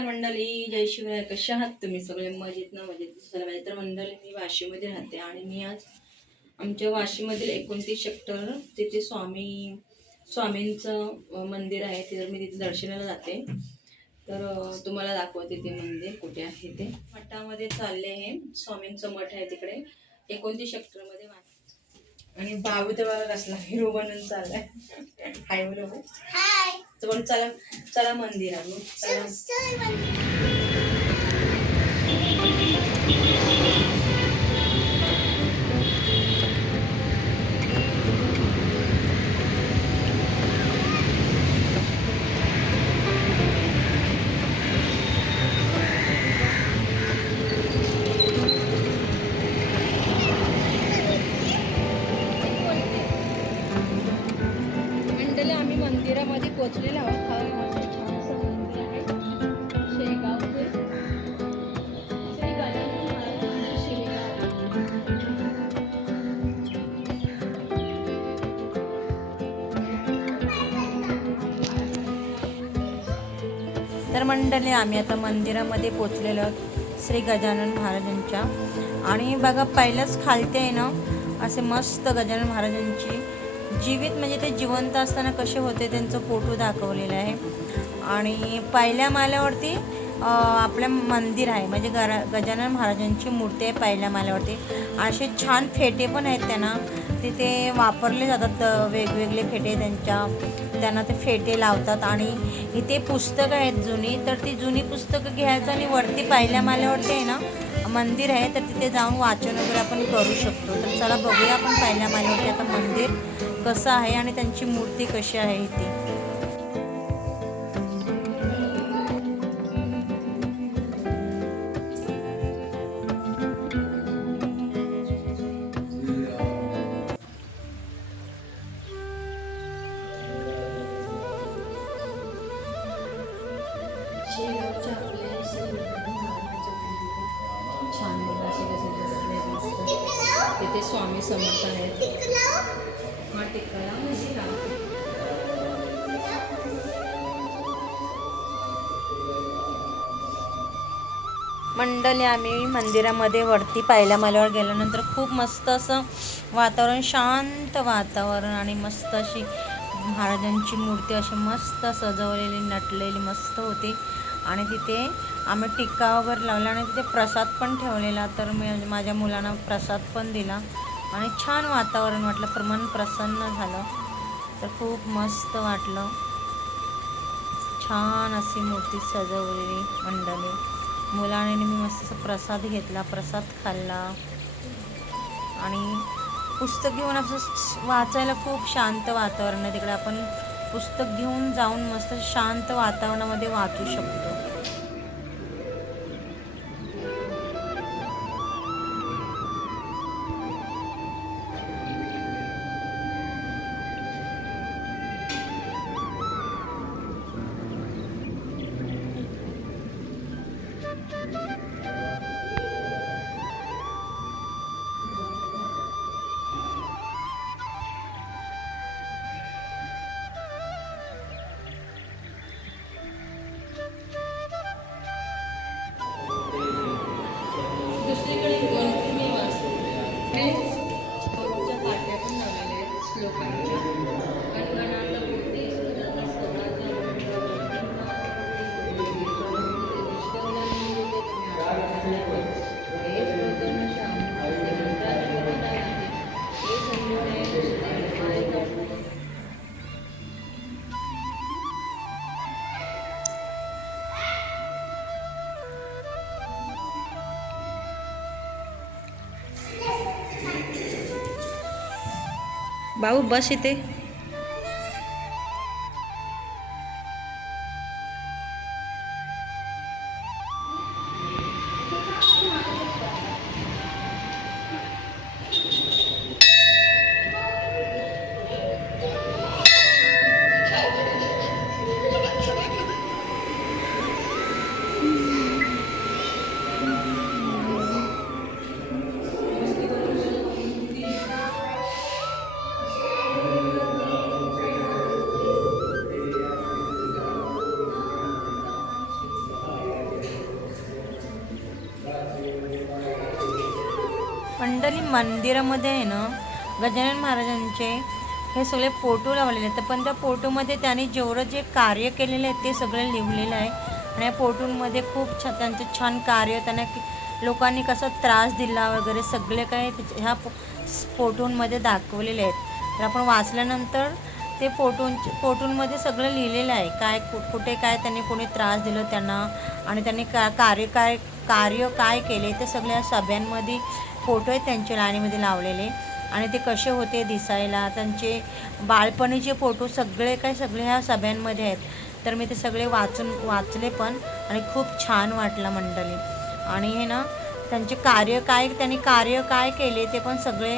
नमस्कार मंडळी, जय शिवराय. कशा आहात तुम्ही सगळे? मजेत ना? मजेत दिसायला पाहिजे. तर मंडळी, मी वाशीमध्ये राहते आणि मी आज आमच्या वाशीमधील 29 सेक्टर तिथे स्वामींचं मंदिर आहे. तिथं मी तिथे दर्शनाला जाते. तर तुम्हाला दाखवते ते मंदिर कुठे आहे. ते मठामध्ये चालले आहे. स्वामींचं मठ आहे तिकडे 29 सेक्टरमध्ये. आणि बाबू तर बघा कसला हिरो बनून चाललाय. हाय बोलो. हाय. तर चला चला मंदिरात. मंडळी, आम्ही मंदिरामध्ये पोहोचलेलो आहोत. तर मंडळी, आम्ही आता मंदिरामध्ये पोचलेलो आहोत श्री गजानन महाराजांच्या. आणि बघा, पहिलंच खालते आहे ना असे मस्त गजानन महाराजांची जीवित म्हणजे ते जिवंत असताना कसे होते त्यांचं फोटो दाखवलेला आहे. आणि पहिल्या माल्यावरती आपलं मंदिर आहे, म्हणजे गजानन महाराजांची मूर्ती आहे पहिल्या माल्यावरती. असे छान फेटे पण आहेत त्यांना तिथे वापरले जातात. वेगवेगळे फेटे त्यांना ते फेटे लावतात. आणि इथे पुस्तकं आहेत जुनी, तर ती जुनी पुस्तकं घ्यायचं आणि वरती पहिल्या माल्यावरती आहे ना मंदिर आहे, तर तिथे जाऊन वाचन वगैरे आपण करू शकतो. तर चला बघूया आपण पहिल्या माल्यावरती आता मंदिर कसं आहे आणि त्यांची मूर्ती कशी आहे इथे. तिथे स्वामी समर्थ आहेत. मंडळी, आम्ही मंदिरामध्ये वरती पहिल्या माल्यावर गेल्यानंतर खूप मस्त असं वातावरण, शांत वातावरण आणि मस्त अशी महाराजांची मूर्ती अशी मस्त सजवलेली नटलेली मस्त होती. आणि तिथे आम्ही टिक्का वगैरे लावला आणि तिथे प्रसाद पण ठेवलेला. तर मी माझ्या मुलांना प्रसाद पण दिला आणि छान वातावरण वाटलं, मन प्रसन्न झालं. तर खूप मस्त वाटलं. छान अशी मूर्ती सजवलेली मंडळी. मुलाने मी मस्त असं प्रसाद घेतला, प्रसाद खाल्ला आणि पुस्तक घेऊन असं वाचायला खूप शांत वातावरण आहे तिकडे. आपण पुस्तक घेऊन जाऊन मस्त शांत वातावरणामध्ये वाचू शकतो. बाबू बस इथे. मंडळी मंदिरामध्ये आहे ना गजानन महाराजांचे हे सगळे फोटो लावलेले आहेत, पण त्या फोटोमध्ये त्यांनी जेवढं जे कार्य केलेलं आहे ते सगळं लिहिलेलं आहे. आणि या फोटोमध्ये खूप त्यांचं छान कार्य, त्यांना लोकांनी कसा त्रास दिला वगैरे सगळे काही ह्या फोटोंमध्ये दाखवलेले आहेत. तर आपण वाचल्यानंतर ते फोटोंमध्ये सगळं लिहिलेलं आहे, काय कुठे काय त्यांनी कोणी त्रास दिलं त्यांना आणि त्यांनी कार्य काय केले ते सगळ्या सभ्यांमध्ये फोटो आहेत त्यांचे लाईनीमध्ये लावलेले. आणि ते कसे होते दिसायला, त्यांचे बाळपणीचे फोटो सगळे ह्या सभ्यांमध्ये आहेत. तर मी ते सगळे वाचले पण आणि खूप छान वाटलं मंडळी. आणि हे ना त्यांचे त्यांनी कार्य काय केले ते पण सगळे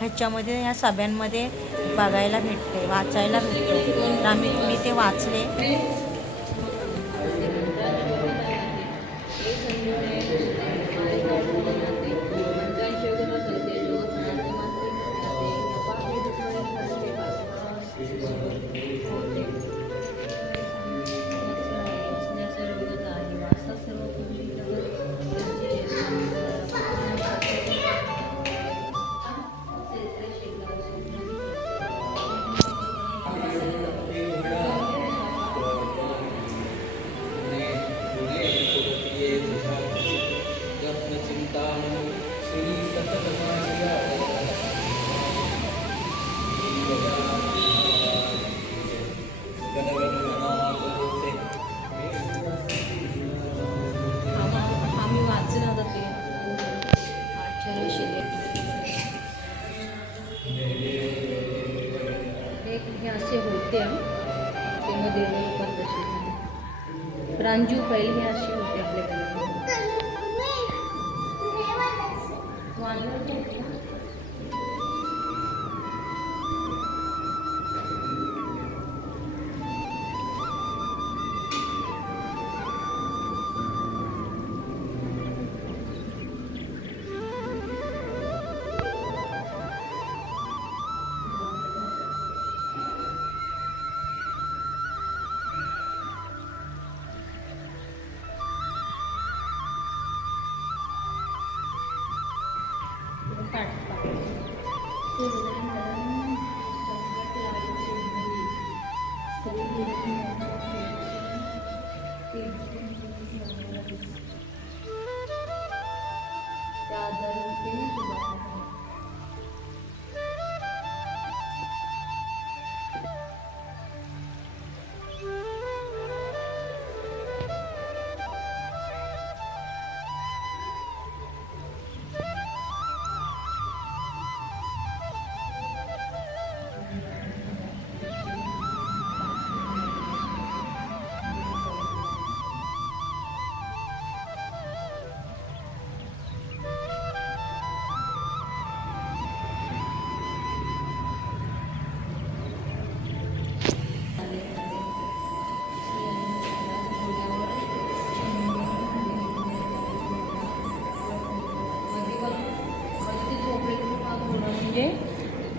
ह्याच्यामध्ये ह्या सभ्यांमध्ये बघायला भेटते, वाचायला भेटते. तर मी ते वाचले. हे असे होते ते मध्ये रांजू पहिले हे असे होते आपल्याकडे.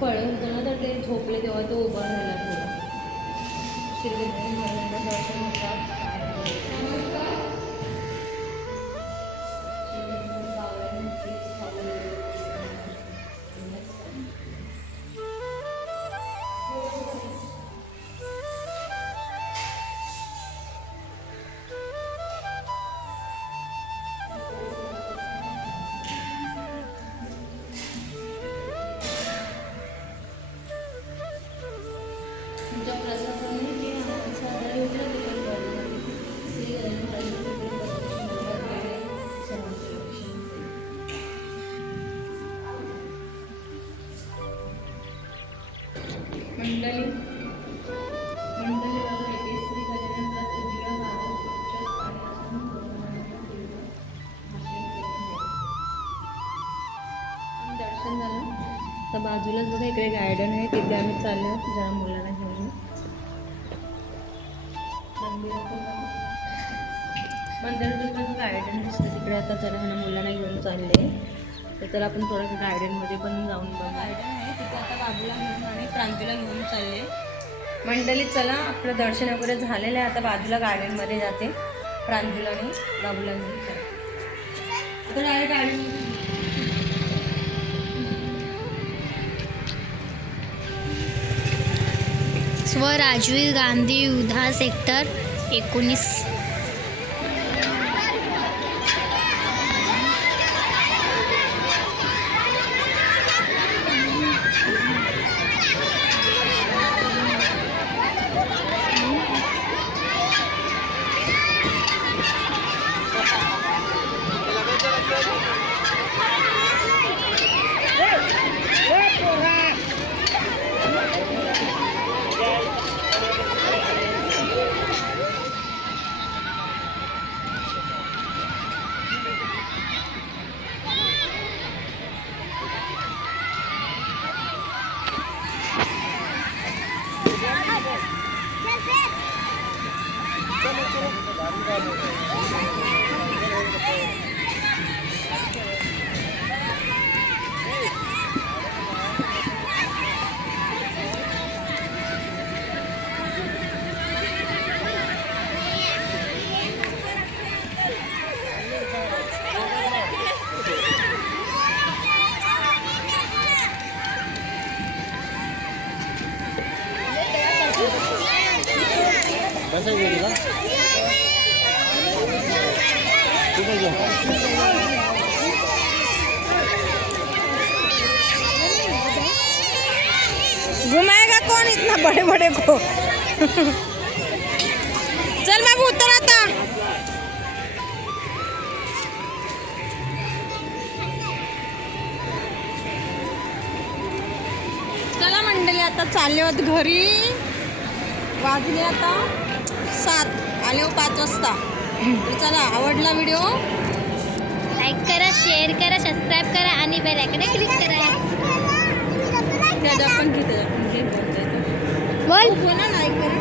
पळत होतं तर ते झोपले तेव्हा तो उभा राहिला थोडा. श्री गजानन महाराजांना दर्शन होतात. मंडळी बघा इथे श्री गजानन दर्शन झालं. तर बाजूलाच बघा इकडे गार्डन आहे, तिथे आम्ही चाललो जरा मुलांना घेऊन. मंदिराचं गार्डन दिसतं तिकडे. आता जरा ह्या मुलांना घेऊन चालले, तर त्याला आपण थोडं गार्डनमध्ये पण जाऊन बघा. गार्डन आहे तिथे आता बाजूला घेऊन आणि प्रांजूला घेऊन चालले. मंडळी चला आपलं दर्शन वगैरे झालेलं आहे. आता बाजूला गार्डनमध्ये जाते प्रांजूला आणि बाबूला घेऊन. तर आहे गार्डन व राजीव गांधी युद्धा सेक्टर 19. घुमाएगा कौन इतना बड़े बड़े को? चल बाबू उतर आता. चला मंडळी आता चालले आहोत घरी. वाजले आता 7, आले हो 5 वाजता. चला, आवडला व्हिडिओ लाईक करा, शेअर करा, सबस्क्राईब करा आणि बेल आयकॉन क्लिक करा. त्याच्या पण किती बोल बोला लाईक करा.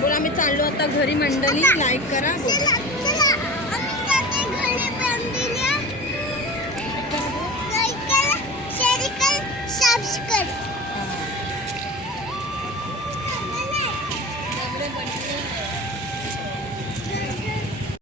बोल आम्ही चाललो आता घरी मंडळी. लाईक करा.